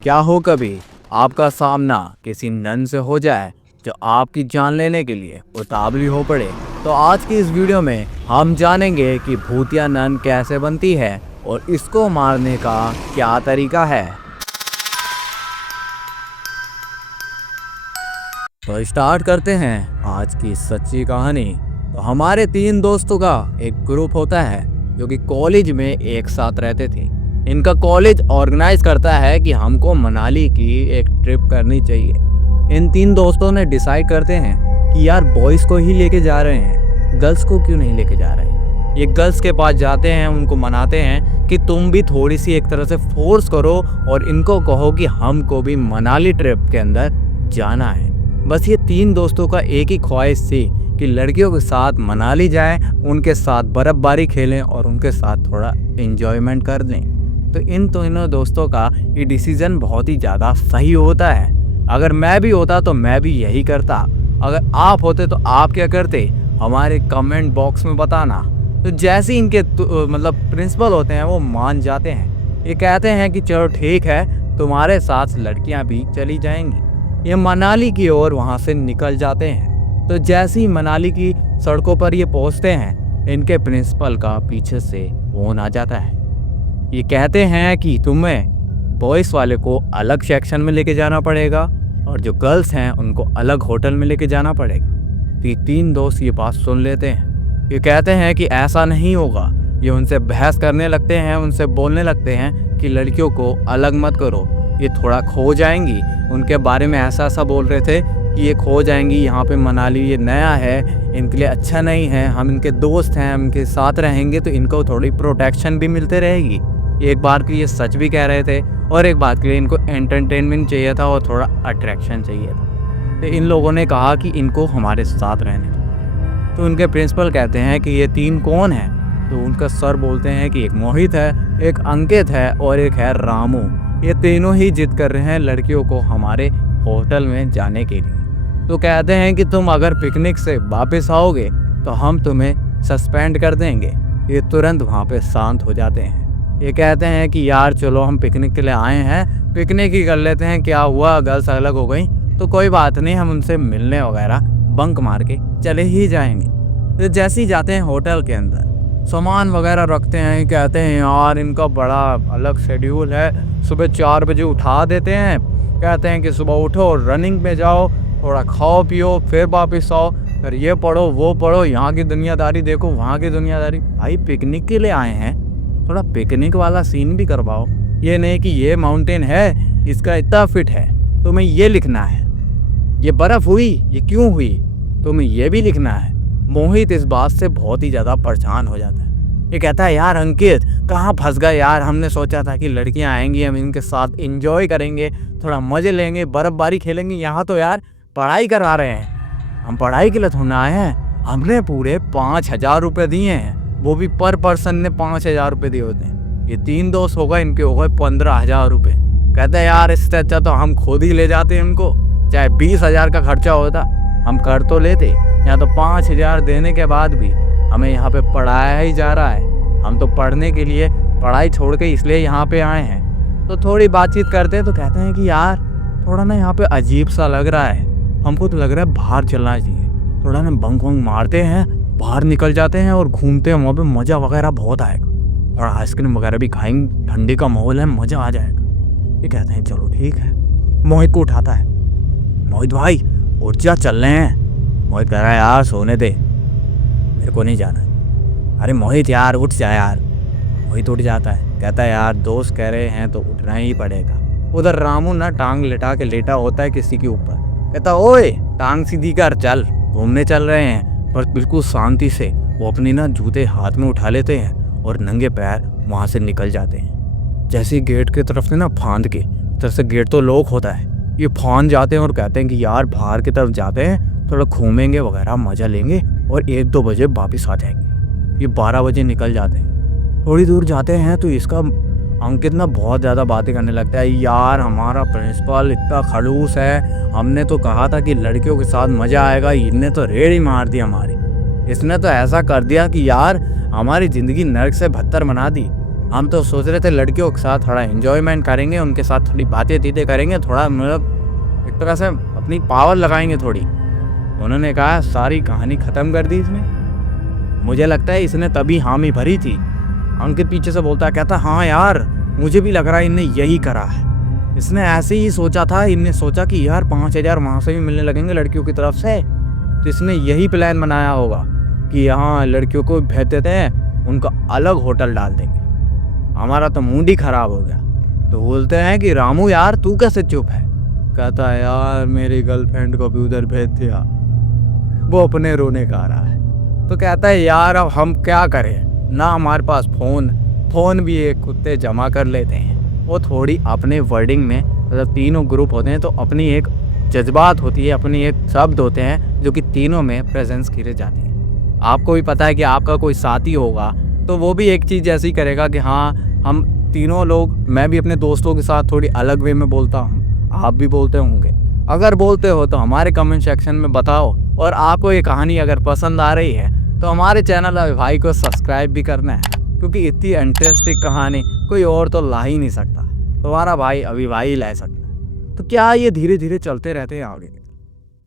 क्या हो कभी आपका सामना किसी नन से हो जाए जो आपकी जान लेने के लिए उतावली हो पड़े। तो आज की इस वीडियो में हम जानेंगे कि भूतिया नन कैसे बनती है और इसको मारने का क्या तरीका है। तो स्टार्ट करते हैं आज की सच्ची कहानी। तो हमारे 3 दोस्तों का एक ग्रुप होता है जो कि कॉलेज में एक साथ रहते थे। इनका कॉलेज ऑर्गेनाइज करता है कि हमको मनाली की एक ट्रिप करनी चाहिए। इन 3 दोस्तों ने डिसाइड करते हैं कि यार बॉयज़ को ही लेके जा रहे हैं, गर्ल्स को क्यों नहीं लेके जा रहे हैं। ये गर्ल्स के पास जाते हैं, उनको मनाते हैं कि तुम भी थोड़ी सी एक तरह से फोर्स करो और इनको कहो कि हमको भी मनाली ट्रिप के अंदर जाना है। बस ये 3 दोस्तों का एक ही ख्वाहिश थी कि लड़कियों के साथ मनाली जाएं, उनके साथ बर्फ़बारी खेलें और उनके साथ थोड़ा एंजॉयमेंट कर लें। तो इन तीनों दोस्तों का ये डिसीज़न बहुत ही ज़्यादा सही होता है। अगर मैं भी होता तो मैं भी यही करता। अगर आप होते तो आप क्या करते, हमारे कमेंट बॉक्स में बताना। तो जैसे इनके प्रिंसिपल होते हैं वो मान जाते हैं। ये कहते हैं कि चलो ठीक है, तुम्हारे साथ लड़कियां भी चली जाएंगी। ये मनाली की ओर वहाँ से निकल जाते हैं। तो जैसे ही मनाली की सड़कों पर ये पहुँचते हैं, इनके प्रिंसिपल का पीछे से फोन आ जाता है। ये कहते हैं कि तुम्हें बॉयज़ वाले को अलग सेक्शन में लेके जाना पड़ेगा और जो गर्ल्स हैं उनको अलग होटल में लेके जाना पड़ेगा। तो ये 3 दोस्त ये बात सुन लेते हैं। ये कहते हैं कि ऐसा नहीं होगा। ये उनसे बहस करने लगते हैं, उनसे बोलने लगते हैं कि लड़कियों को अलग मत करो, ये थोड़ा खो जाएंगी। उनके बारे में ऐसा बोल रहे थे कि ये खो जाएंगी, यहाँ पे मनाली ये नया है, इनके लिए अच्छा नहीं है। हम इनके दोस्त हैं, हम इनके साथ रहेंगे तो इनको थोड़ी प्रोटेक्शन भी मिलते रहेगी। एक बार के लिए सच भी कह रहे थे और एक बात के लिए इनको एंटरटेनमेंट चाहिए था और थोड़ा अट्रैक्शन चाहिए था। तो इन लोगों ने कहा कि इनको हमारे साथ रहने दो। तो उनके प्रिंसिपल कहते हैं कि ये 3 कौन हैं। तो उनका सर बोलते हैं कि एक मोहित है, एक अंकित है और एक है रामू। ये तीनों ही जिद कर रहे हैं लड़कियों को हमारे होटल में जाने के लिए। तो कहते हैं कि तुम अगर पिकनिक से वापस आओगे तो हम तुम्हें सस्पेंड कर देंगे। ये तुरंत वहाँ पे शांत हो जाते हैं। ये कहते हैं कि यार चलो हम पिकनिक के लिए आए हैं, पिकनिक ही कर लेते हैं, क्या हुआ गर्ल्स अलग हो गई तो कोई बात नहीं, हम उनसे मिलने वगैरह बंक मार के चले ही जाएंगे। तो जैसे ही जाते हैं होटल के अंदर सामान वगैरह रखते हैं। कहते हैं यार इनका बड़ा अलग शेड्यूल है, सुबह 4 बजे उठा देते हैं। कहते हैं कि सुबह उठो, रनिंग में जाओ, थोड़ा खाओ पियो, फिर वापस आओ, फिर ये पढ़ो वो पढ़ो, यहाँ की दुनियादारी देखो वहाँ की दुनियादारी। भाई पिकनिक के लिए आए हैं, थोड़ा पिकनिक वाला सीन भी करवाओ। ये नहीं कि ये माउंटेन है, इसका इतना फिट है, तुम्हें ये लिखना है। ये बर्फ़ हुई, ये क्यों हुई, तुम्हें ये भी लिखना है। मोहित इस बात से बहुत ही ज़्यादा परेशान हो जाता है। ये कहता है यार अंकित कहाँ फंस गए यार, हमने सोचा था कि लड़कियां आएंगी, हम इनके साथ एंजॉय करेंगे, थोड़ा मज़े लेंगे, बर्फ़बारी खेलेंगे। यहाँ तो यार पढ़ाई करवा रहे हैं, हम पढ़ाई के लिए थोड़ा आए हैं। हमने पूरे 5,000 रुपये दिए हैं, वो भी पर पर्सन ने 5,000 रुपये दिए होते हैं। ये 3 दोस्त हो गए, इनके हो गए 15,000 रुपये। कहते हैं यार इससे अच्छा तो हम खुद ही ले जाते उनको, चाहे 20,000 का खर्चा होता हम कर तो लेते। यहाँ तो 5,000 देने के बाद भी हमें यहाँ पे पढ़ाया ही जा रहा है। हम तो पढ़ने के लिए पढ़ाई छोड़ के इसलिए यहाँ पे आए हैं। तो थोड़ी बातचीत करते हैं तो कहते हैं कि यार थोड़ा ना यहाँ पे अजीब सा लग रहा है, हमको तो लग रहा है बाहर चलना चाहिए। थोड़ा ना बंक वंक मारते हैं, बाहर निकल जाते हैं और घूमते हैं, वहाँ पे मज़ा वगैरह बहुत आएगा। थोड़ा आइसक्रीम वगैरह भी खाएंगे, ठंडी का माहौल है, मज़ा आ जाएगा। ये कहते हैं चलो ठीक है। मोहित को उठाता है, मोहित भाई उठ जा, चल रहे हैं। मोहित कह रहा है यार सोने दे, मेरे को नहीं जाना। अरे मोहित यार उठ जा यार। मोहित उठ जाता है, कहता है यार दोस्त कह रहे हैं तो उठना ही पड़ेगा। उधर रामू ना टांग लेटा के लेटा होता है किसी के ऊपर। कहता ओए टांग सीधी कर, चल घूमने चल रहे हैं। पर बिल्कुल शांति से वो अपनी ना जूते हाथ में उठा लेते हैं और नंगे पैर वहाँ से निकल जाते हैं। जैसे गेट की तरफ से ना फांद के तरफ से, गेट तो लॉक होता है, ये फांद जाते हैं और कहते हैं कि यार बाहर की तरफ जाते हैं, थोड़ा घूमेंगे वगैरह, मज़ा लेंगे और 1-2 बजे वापस आ जाएंगे। ये 12 बजे निकल जाते हैं। थोड़ी दूर जाते हैं तो इसका अंकित ना बहुत ज़्यादा बातें करने लगता है। यार हमारा प्रिंसिपल इतना खड़ूस है, हमने तो कहा था कि लड़कियों के साथ मज़ा आएगा, इनने तो रेड़ ही मार दी हमारी। इसने तो ऐसा कर दिया कि यार हमारी ज़िंदगी नर्क से बदतर बना दी। हम तो सोच रहे थे लड़कियों के साथ थोड़ा एंजॉयमेंट करेंगे, उनके साथ थोड़ी बातें तीतें करेंगे, थोड़ा मतलब एक तरह से अपनी पावर लगाएंगे थोड़ी। उन्होंने कहा सारी कहानी ख़त्म कर दी इसने। मुझे लगता है इसने तभी हामी भरी थी। अंकित पीछे से बोलता है, कहता हाँ यार मुझे भी लग रहा है इनने यही करा है। इसने ऐसे ही सोचा था, इनने सोचा कि यार 5,000 वहाँ से भी मिलने लगेंगे लड़कियों की तरफ से, तो इसने यही प्लान बनाया होगा कि यहाँ लड़कियों को भेज देते हैं, उनका अलग होटल डाल देंगे। हमारा तो मूड ही खराब हो गया। तो बोलते हैं कि रामू यार तू कैसे चुप है? कहता है यार मेरी गर्लफ्रेंड को भी उधर भेज दिया, वो अपने रोने का आ रहा है। तो कहता है यार अब हम क्या करें, ना हमारे पास फ़ोन भी एक कुत्ते जमा कर लेते हैं। वो थोड़ी अपने वर्डिंग में, मतलब तीनों ग्रुप होते हैं तो अपनी एक जज्बात होती है, अपनी एक शब्द होते हैं जो कि तीनों में प्रेजेंस की जाती है। आपको भी पता है कि आपका कोई साथी होगा तो वो भी एक चीज़ ऐसी करेगा कि हाँ हम तीनों लोग, मैं भी अपने दोस्तों के साथ थोड़ी अलग वे में बोलता हूँ, आप भी बोलते होंगे। अगर बोलते हो तो हमारे कमेंट सेक्शन में बताओ। और आपको ये कहानी अगर पसंद आ रही है तो हमारे चैनल अभिभाई को सब्सक्राइब भी करना है, क्योंकि इतनी इंटरेस्टिंग कहानी कोई और तो ला ही नहीं सकता, तुम्हारा भाई अभिभाई ला सकता है। तो क्या ये धीरे धीरे चलते रहते हैं आगे।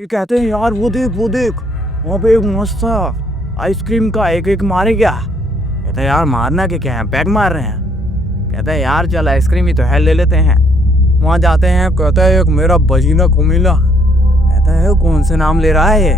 ये कहते हैं यार वो देख वहाँ पे एक मस्त सा आइसक्रीम का एक मारे क्या। कहता है यार मारना क्या है, पैक मार रहे हैं। कहता है यार चल आइसक्रीम ही तो है, ले लेते हैं। वहाँ जाते हैं, कहता है एक मेरा बजीना कुमिला। कहता है कौन से नाम ले रहा है ये?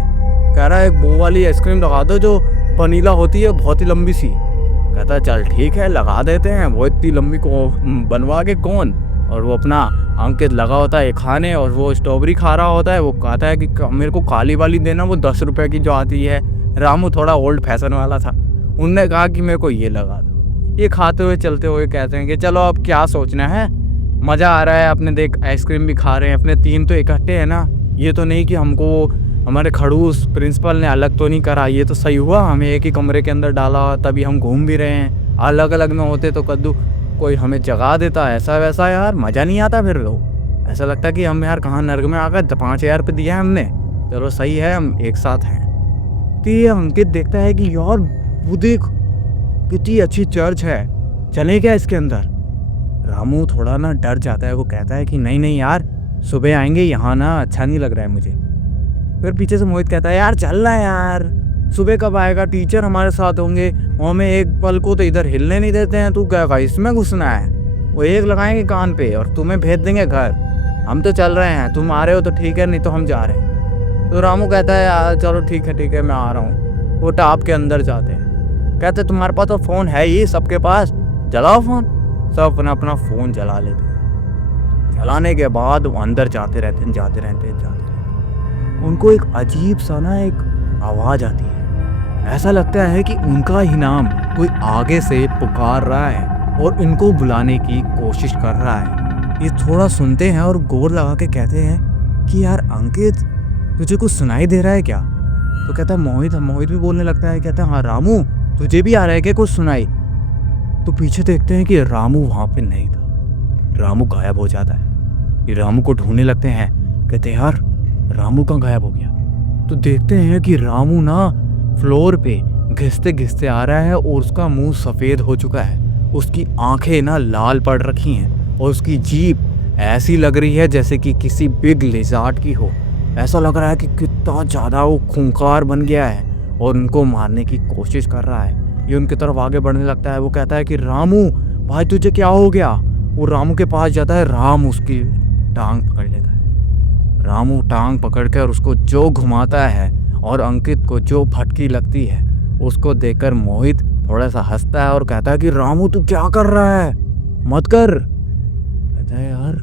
कह रहा है एक वो वाली आइसक्रीम लगा दो जो वनीला होती है, बहुत ही लंबी सी। कहता है चल ठीक है लगा देते हैं। वो इतनी लंबी को बनवा के कौन, और वो अपना अंकित लगा होता है खाने, और वो स्ट्रॉबेरी खा रहा होता है। वो कहता है कि मेरे को काली वाली देना, वो 10 रुपये की जो आती है। रामू थोड़ा ओल्ड फैशन वाला था, उनने कहा कि मेरे को ये लगा दो। ये खाते हुए चलते हुए कहते हैं कि चलो अब क्या सोचना है, मज़ा आ रहा है, अपने देख आइसक्रीम भी खा रहे हैं, अपने तीन तो इकट्ठे हैं ना। ये तो नहीं कि हमको हमारे खड़ूस प्रिंसिपल ने अलग तो नहीं करा, ये तो सही हुआ हमें एक ही कमरे के अंदर डाला, तभी हम घूम भी रहे हैं। अलग अलग में होते तो कद्दू कोई हमें जगा देता, ऐसा वैसा यार मज़ा नहीं आता। फिर लोग ऐसा लगता कि हम यार कहाँ नर्क में आ गए, 5,000 रुपये दिया है हमने, चलो सही है हम एक साथ हैं। तो ये अंकित देखता है कि यार वो देख कितनी अच्छी चर्च है, चले क्या इसके अंदर। रामू थोड़ा ना डर जाता है, वो कहता है कि नहीं यार सुबह आएंगे, यहाँ ना अच्छा नहीं लग रहा है मुझे। फिर पीछे से मोहित कहता है यार चल ना यार, सुबह कब आएगा, टीचर हमारे साथ होंगे, हमें एक पल को तो इधर हिलने नहीं देते हैं, तू क्या इसमें घुसना है। वो एक लगाएंगे कान पे और तुम्हें भेज देंगे घर। हम तो चल रहे हैं, तुम आ रहे हो तो ठीक है, नहीं तो हम जा रहे हैं। तो रामू कहता है यार चलो ठीक है मैं आ रहा हूँ। वो टाप के अंदर जाते हैं, कहते तुम्हारे पास तो फ़ोन है ही, सबके पास जलाओ फ़ोन। सब अपना फ़ोन जला लेते हैं। जलाने के बाद वो अंदर जाते रहते हैं। उनको एक अजीब सा ना एक आवाज़ आती है, ऐसा लगता है कि उनका ही नाम कोई आगे से पुकार रहा है और इनको बुलाने की कोशिश कर रहा है। ये थोड़ा सुनते हैं और गौर लगा के कहते हैं कि यार अंकित तुझे कुछ सुनाई दे रहा है क्या? तो कहता है मोहित भी बोलने लगता है, कहता है हाँ रामू तुझे भी आ रहा है क्या कुछ सुनाई? तो पीछे देखते हैं कि रामू वहाँ पे नहीं था, रामू गायब हो जाता है। ये रामू को ढूंढने लगते हैं, कहते हैं यार रामू कहाँ गायब हो गया। तो देखते हैं कि रामू ना फ्लोर पे घिसते घिसते आ रहा है और उसका मुंह सफ़ेद हो चुका है, उसकी आंखें ना लाल पड़ रखी हैं और उसकी जीभ ऐसी लग रही है जैसे कि किसी बिग लिजार्ड की हो। ऐसा लग रहा है कि कितना ज़्यादा वो खूंखार बन गया है और उनको मारने की कोशिश कर रहा है। ये उनकी तरफ आगे बढ़ने लगता है। वो कहता है कि रामू भाई तुझे क्या हो गया। वो रामू के पास जाता है, राम उसकी टांग पकड़ लेता है। रामू टांग पकड़कर उसको जो घुमाता है और अंकित को जो फटकी लगती है उसको देखकर मोहित थोड़ा सा हंसता है और कहता है कि रामू तू क्या कर रहा है, मत कर। कहता है यार,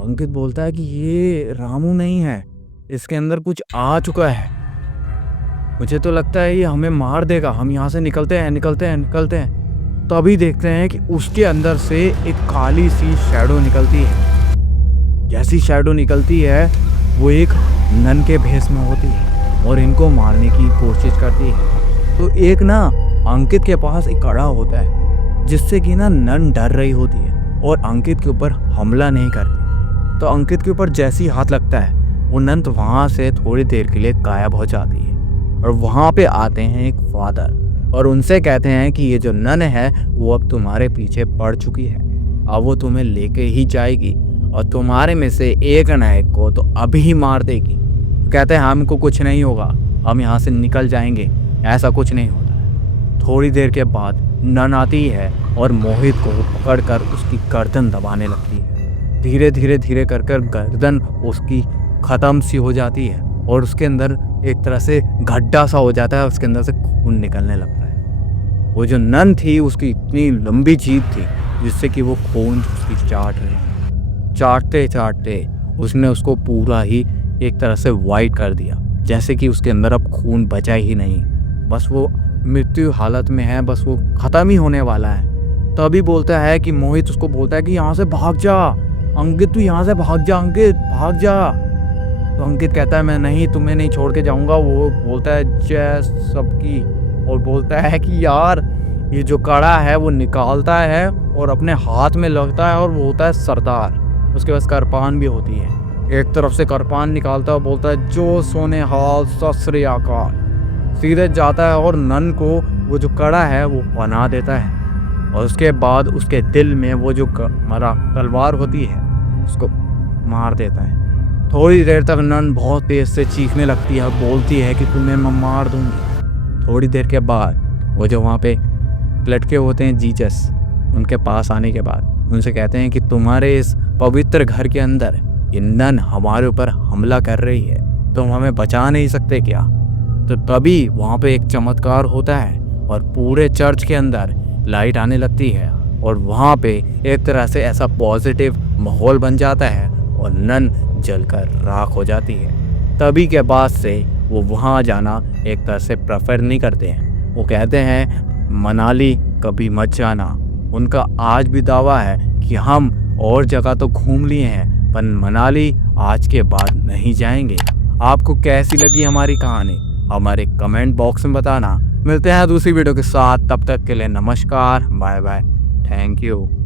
अंकित बोलता है कि ये रामू नहीं है, इसके अंदर कुछ आ चुका है, मुझे तो लगता है ये हमें मार देगा, हम यहाँ से निकलते हैं। तो अभी देखते हैं कि उसके अंदर से एक काली सी शैडो निकलती है। जैसी शैडो निकलती है वो एक नन के भेष में होती है और इनको मारने की कोशिश करती है। तो एक ना अंकित के पास एक कड़ा होता है जिससे कि ना नन डर रही होती है और अंकित के ऊपर हमला नहीं करती। तो अंकित के ऊपर जैसी हाथ लगता है वो नन तो वहाँ से थोड़ी देर के लिए गायब हो जाती है। और वहाँ पे आते हैं एक फादर। और उनसे कहते हैं कि ये जो नन है वो अब तुम्हारे पीछे पड़ चुकी है, अब वो तुम्हें लेके ही जाएगी और तुम्हारे में से एक नायक को तो अभी ही मार देगी। कहते हैं हमको कुछ नहीं होगा, हम यहाँ से निकल जाएंगे, ऐसा कुछ नहीं होता है। थोड़ी देर के बाद नन आती है और मोहित को पकड़कर उसकी गर्दन दबाने लगती है। धीरे धीरे धीरे कर कर गर्दन उसकी ख़त्म सी हो जाती है और उसके अंदर एक तरह से गड्ढा सा हो जाता है, उसके अंदर से खून निकलने लगता है। वो जो नन थी उसकी इतनी लंबी जीभ थी जिससे कि वो खून उसकी चाट रही, चाटते चाटते उसने उसको पूरा ही एक तरह से वाइट कर दिया, जैसे कि उसके अंदर अब खून बचा ही नहीं, बस वो मृत्यु हालत में है, बस वो ख़त्म ही होने वाला है। तभी बोलता है कि मोहित उसको बोलता है कि यहाँ से भाग जा अंकित, तू यहाँ से भाग जा अंकित, भाग जा। तो अंकित कहता है मैं नहीं, तुम्हें नहीं छोड़ के जाऊँगा। वो बोलता है जय सबकी, और बोलता है कि यार ये जो कड़ा है वो निकालता है और अपने हाथ में लगता है और वो होता है सरदार। उसके पास करपान भी होती है, एक तरफ से करपान निकालता है और बोलता है जो सोने हाल सत श्री अकाल। सीधे जाता है और नन को वो जो कड़ा है वो बना देता है और उसके बाद उसके दिल में वो जो मरा तलवार होती है उसको मार देता है। थोड़ी देर तक नन बहुत तेज से चीखने लगती है, बोलती है कि तुम्हें मैं मार दूंगी। थोड़ी देर के बाद वो जो वहाँ पे लटके होते हैं जीसस, उनके पास आने के बाद उनसे कहते हैं कि तुम्हारे इस पवित्र घर के अंदर ये नन हमारे ऊपर हमला कर रही है, तुम हमें बचा नहीं सकते क्या? तो तभी वहाँ पे एक चमत्कार होता है और पूरे चर्च के अंदर लाइट आने लगती है और वहाँ पे एक तरह से ऐसा पॉजिटिव माहौल बन जाता है और नन जलकर राख हो जाती है। तभी के बाद से वो वहाँ जाना एक तरह से प्रेफर नहीं करते हैं। वो कहते हैं मनाली कभी मत जाना। उनका आज भी दावा है कि हम और जगह तो घूम लिए हैं पर मनाली आज के बाद नहीं जाएंगे। आपको कैसी लगी हमारी कहानी हमारे कमेंट बॉक्स में बताना। मिलते हैं दूसरी वीडियो के साथ, तब तक के लिए नमस्कार, बाय बाय, थैंक यू।